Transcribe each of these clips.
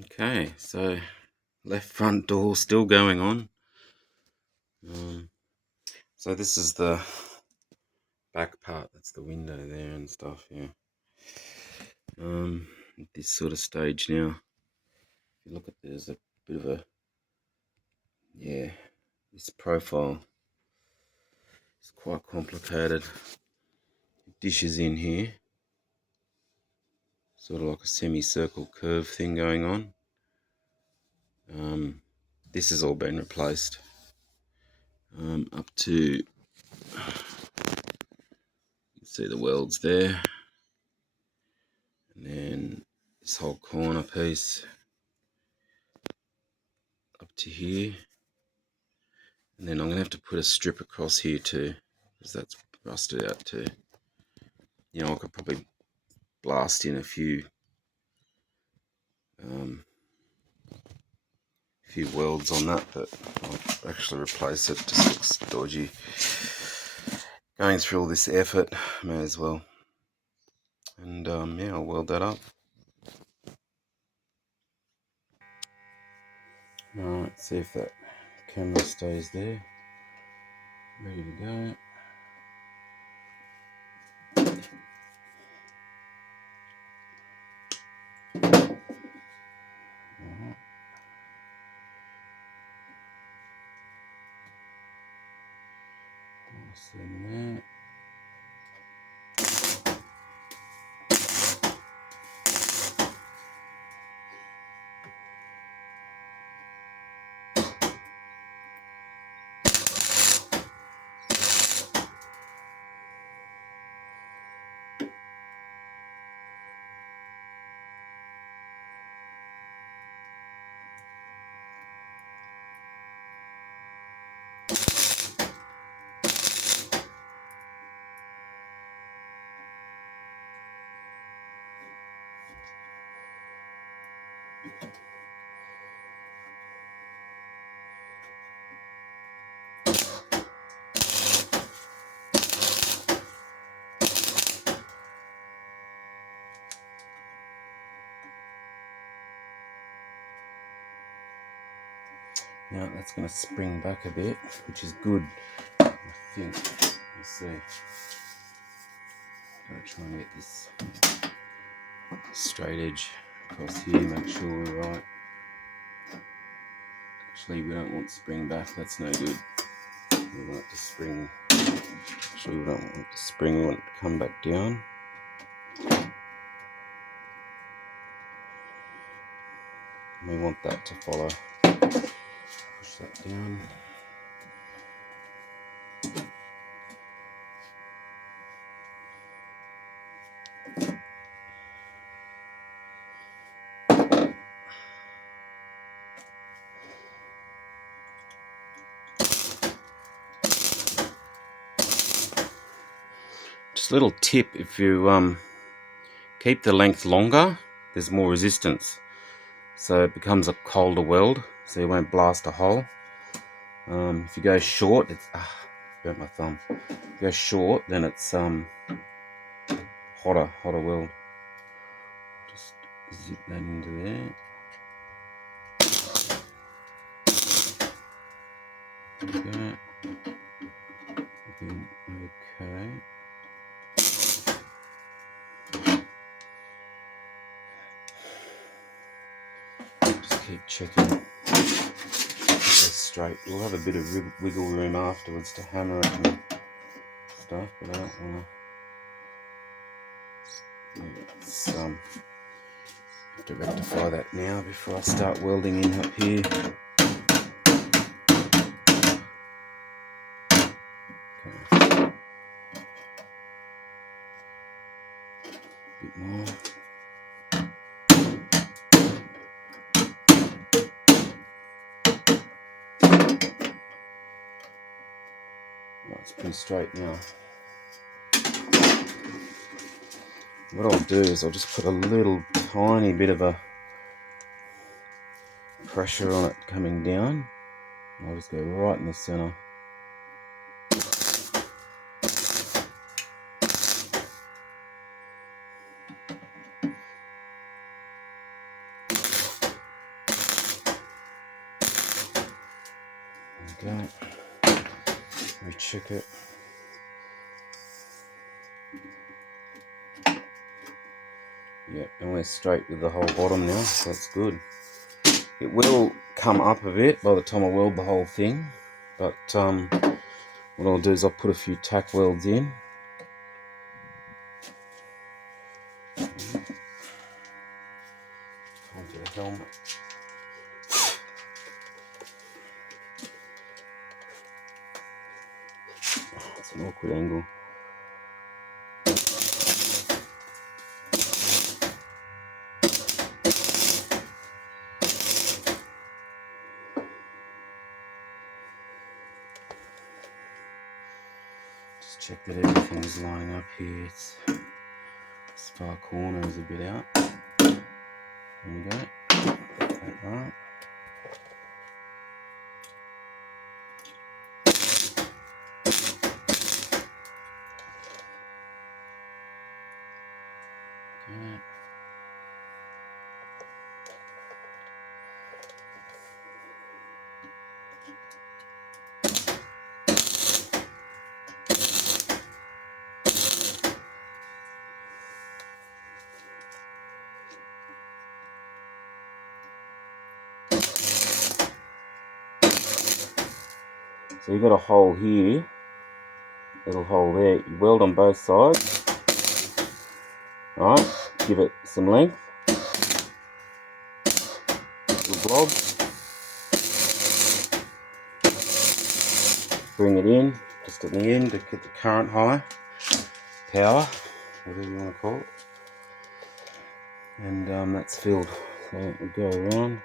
Okay, so left front door still going on. So this is the back part, that's the window there and stuff, yeah. At this sort of stage now, if you look at, there's a bit of a, yeah, this profile is quite complicated. Dishes in here, sort of like a semicircle curve thing going on. This has all been replaced up to, you can see the welds there, and then this whole corner piece up to here, and then I'm gonna have to put a strip across here too, because that's rusted out too. You know, I could probably blast in a few welds on that, but I'll actually replace it. Just looks dodgy. Going through all this effort, may as well. And yeah, I'll weld that up. Alright, see if that camera stays there. Ready to go. There. Now that's going to spring back a bit, which is good, I think. Let's see. Gotta try and get this straight edge across here, make sure we're right. Actually, we don't want spring back, that's no good. We want it to spring. Actually, we don't want it to spring, we want it to come back down. And we want that to follow. Push that down. Just a little tip, if you keep the length longer, there's more resistance. So it becomes a colder weld, so you won't blast a hole. If you go short, it's burnt my thumb. If you go short, then it's hotter weld. Just zip that into there. There we go. Looking okay. Just keep checking. Straight. We'll have a bit of wiggle room afterwards to hammer it and stuff, but I don't want to. Have to rectify that now before I start welding in up here. Okay. A bit more. It's pretty straight now. What I'll do is I'll just put a little tiny bit of a pressure on it coming down. I'll just go right in the center. There we go. Recheck it. Yep, and we're straight with the whole bottom now, so that's good. It will come up a bit by the time I weld the whole thing, but what I'll do is I'll put a few tack welds in. Onto the helmet. Oh, it's an awkward angle. Just check that everything's lining up here. This far corner is a bit out. There we go. Like that. Okay. So you've got a hole here, little hole there. You weld on both sides. Alright, give it some length. Little blob. Bring it in, just at the end to get the current high. Power, whatever you want to call it. And that's filled. So we go around.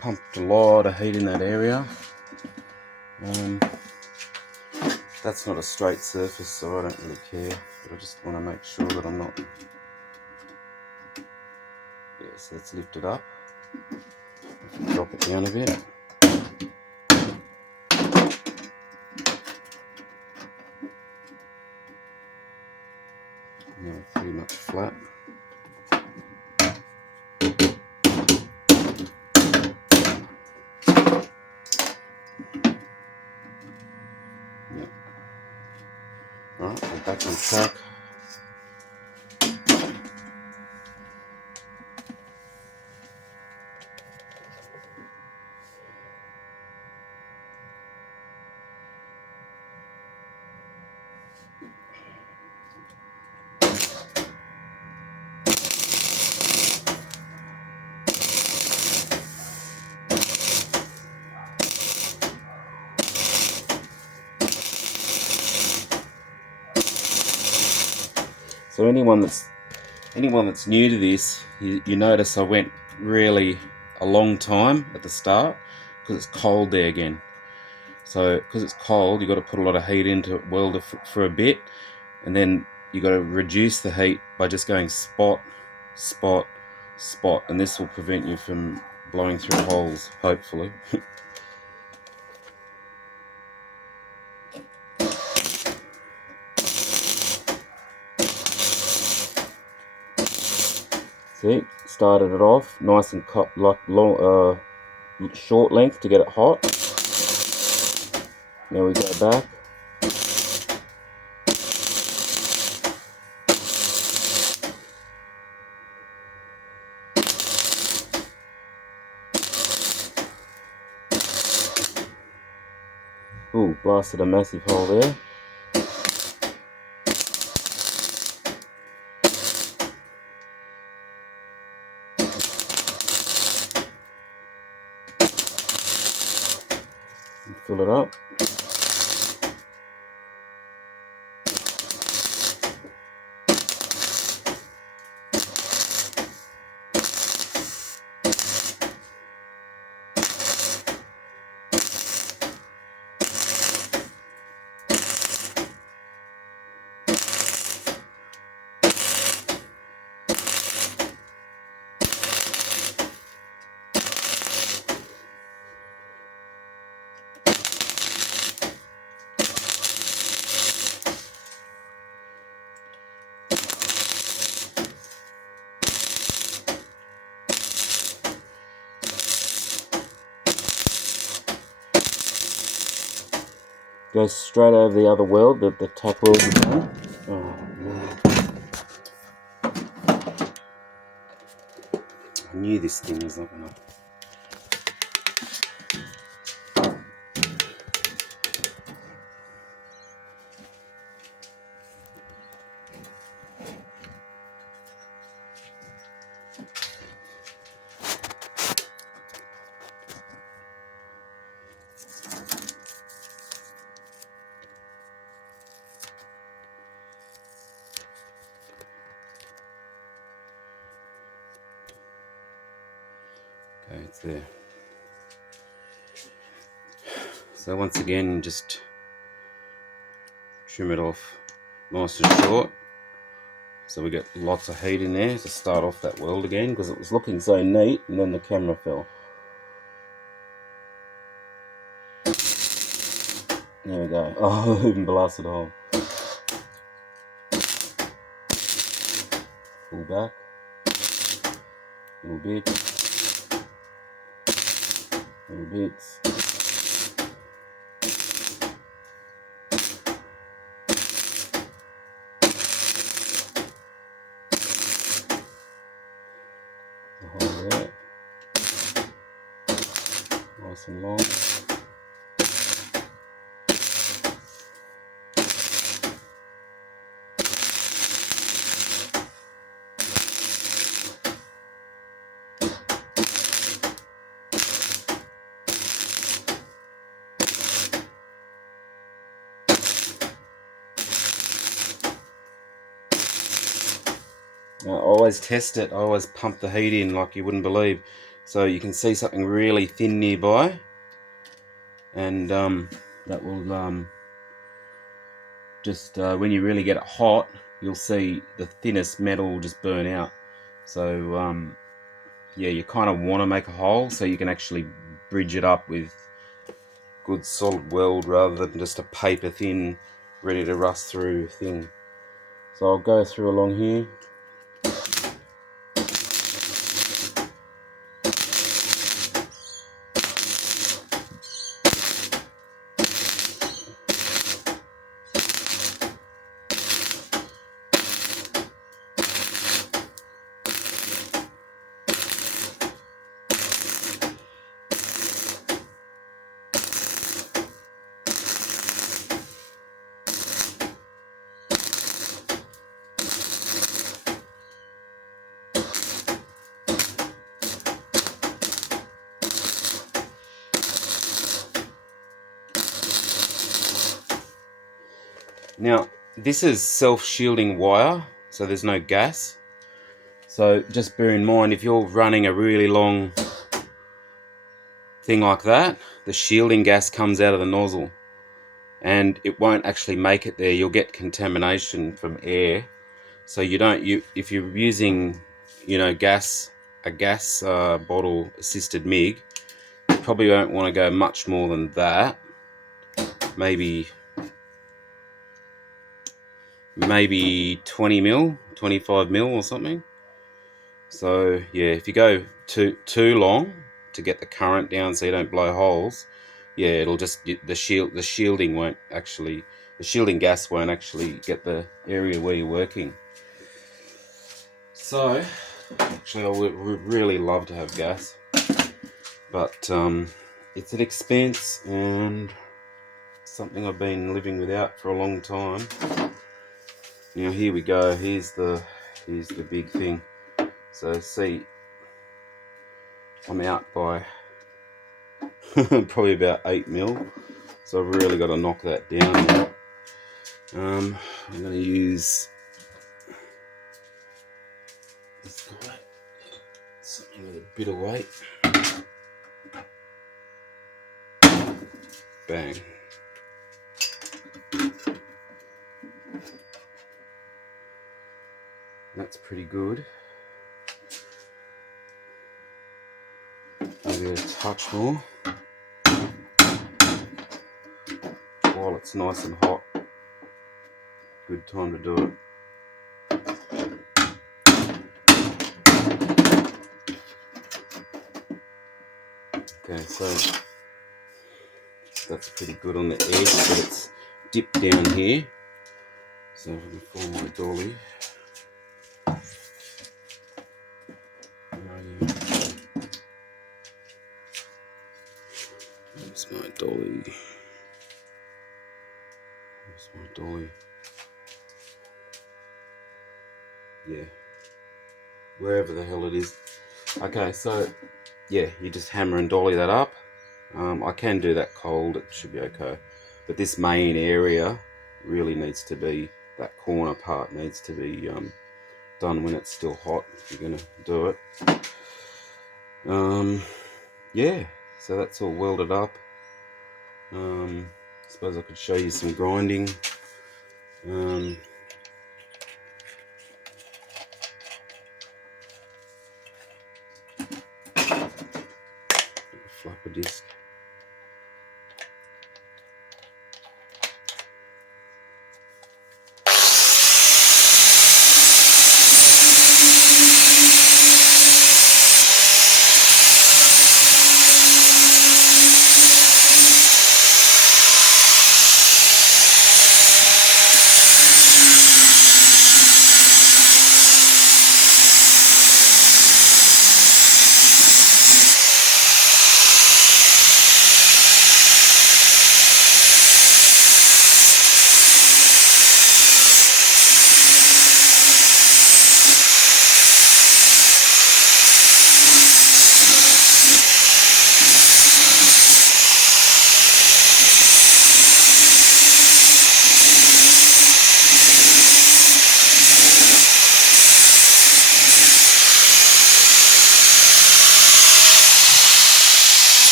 Pumped a lot of heat in that area. That's not a straight surface, so I don't really care, but I just want to make sure that I'm not... Yeah, so let's lift it up. Drop it down a bit. Now we're pretty much flat. Alright, we're back on track. So anyone that's new to this, you notice I went really a long time at the start because it's cold there again. So because it's cold, you've got to put a lot of heat into it, weld it for a bit, and then you've got to reduce the heat by just going spot, spot, spot, and this will prevent you from blowing through holes, hopefully. See, started it off nice and cut like long, short length to get it hot. Now we go back. Ooh, blasted a massive hole there. fill it up. Goes straight over the other weld, the tack weld is done. Oh, man. I knew this thing was not gonna. Okay, it's there. So once again, just trim it off nice and short. So we get lots of heat in there to start off that weld again, because it was looking so neat and then the camera fell. There we go. Oh, even blasted a hole. Pull back. Little bits. Little bits. The hole there. Nice and long. Now, I always test it, I always pump the heat in like you wouldn't believe. So you can see something really thin nearby, and that will just when you really get it hot, you'll see the thinnest metal just burn out. So yeah, you kind of want to make a hole so you can actually bridge it up with good solid weld rather than just a paper thin, ready to rust through thing. So I'll go through along here. Now, this is self-shielding wire, so there's no gas. So just bear in mind, if you're running a really long thing like that, the shielding gas comes out of the nozzle and it won't actually make it there. You'll get contamination from air. So if you're using, a gas bottle assisted MIG, you probably won't want to go much more than that. Maybe 20 mil, 25 mil or something. So yeah, if you go too long to get the current down so you don't blow holes, yeah, it'll just, the shielding gas won't actually get the area where you're working. So actually I would really love to have gas, but it's an expense and something I've been living without for a long time. Now here we go, here's the big thing. So see, I'm out by probably about 8 mil. So I've really got to knock that down now. I'm going to use this guy, something with a bit of weight. Bang. That's pretty good. Maybe a touch more while it's nice and hot. Good time to do it. Okay, so that's pretty good on the edge, but it's dipped down here. So if I can form my dolly. Where's my dolly? Where's my dolly? Yeah, wherever the hell it is. Okay, so yeah, you just hammer and dolly that up. I can do that cold, it should be okay. But this main area really needs to be, that corner part needs to be done when it's still hot if you're going to do it. Yeah, so that's all welded up. I suppose I could show you some grinding. Flapper disc.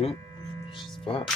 Yep, she's flat.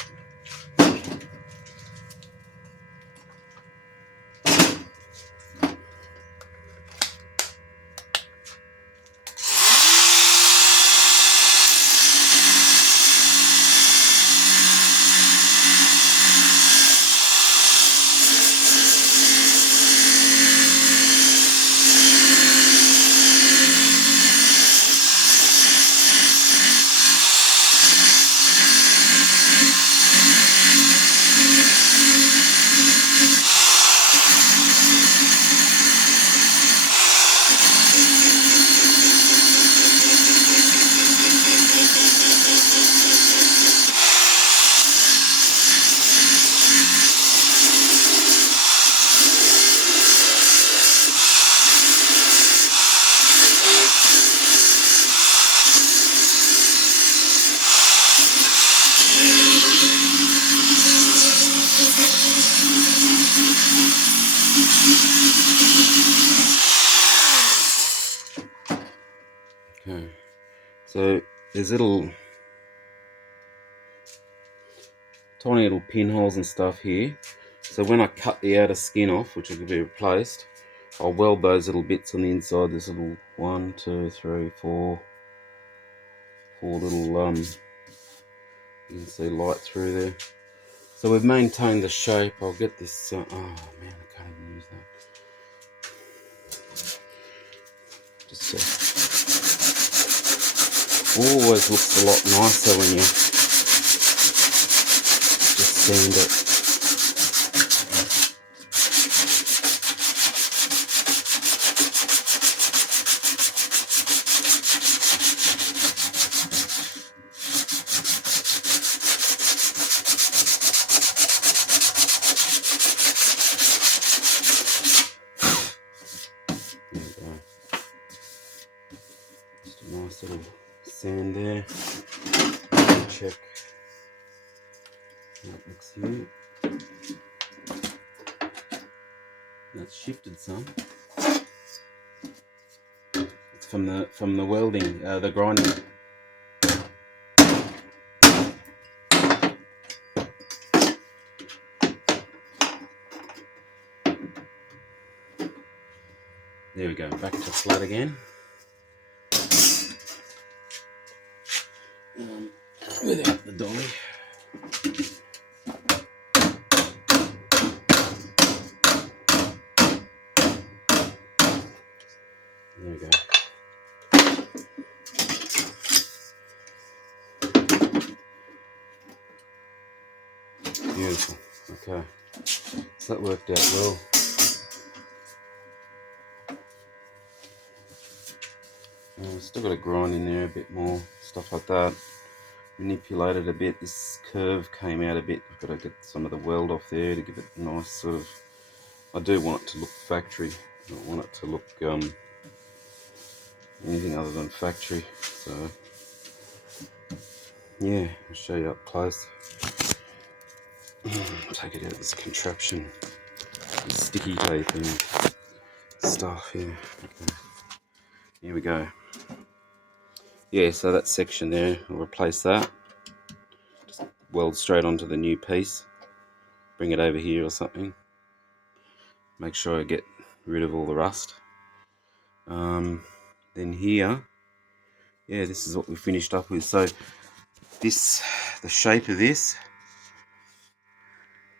Okay, so there's tiny little pinholes and stuff here. So when I cut the outer skin off, which will be replaced, I'll weld those little bits on the inside. There's little 1, 2, 3, 4 little you can see light through there. So we've maintained the shape. I'll get this. Oh man, I can't even use that. Just always looks a lot nicer when you just sand it. Just a nice little sand there. Check how it looks here. That's shifted some. It's from the welding, the grinding. There we go, back to flat again. Without the dolly. There we go. Beautiful. Okay. So that worked out well. Still got to grind in there a bit more, stuff like that. Manipulate it a bit. This curve came out a bit. I've got to get some of the weld off there to give it a nice sort of. I do want it to look factory. I don't want it to look anything other than factory. So yeah, I'll show you up close. Take it out of this contraption, this sticky tape and stuff here. Okay. Here we go. Yeah, so that section there, I'll replace that. Just weld straight onto the new piece. Bring it over here or something. Make sure I get rid of all the rust. Then here, yeah, this is what we finished up with. So this, the shape of this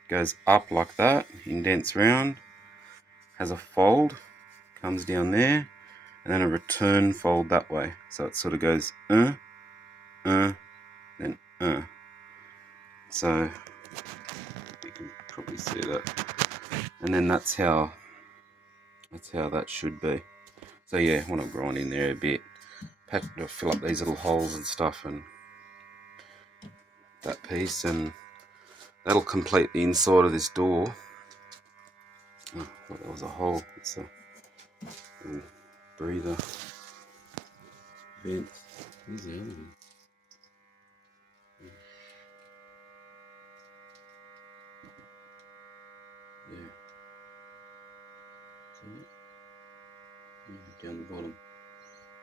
goes up like that, indents round, has a fold, comes down there, and then a return fold that way. So it sort of goes then So you can probably see that. And then that's how that should be. So yeah, I want to grind in there a bit, to fill up these little holes and stuff, and that piece, and that'll complete the inside of this door. Oh, there was a hole. It's a little breather vent. Here's the other one. Yeah. See it? Yeah, down the bottom.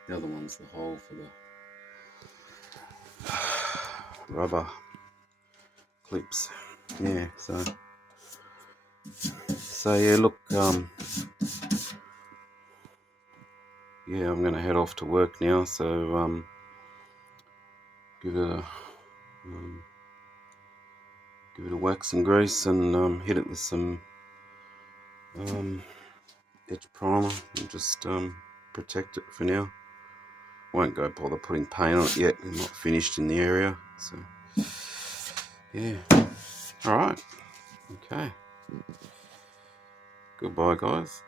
The other one's the hole for the rubber clips. Yeah, so yeah, look, yeah, I'm gonna head off to work now, so give it a wax and grease, and hit it with some etch primer and just protect it for now. Won't go bother putting paint on it yet. I'm not finished in the area, so yeah. All right. Okay. Goodbye, guys.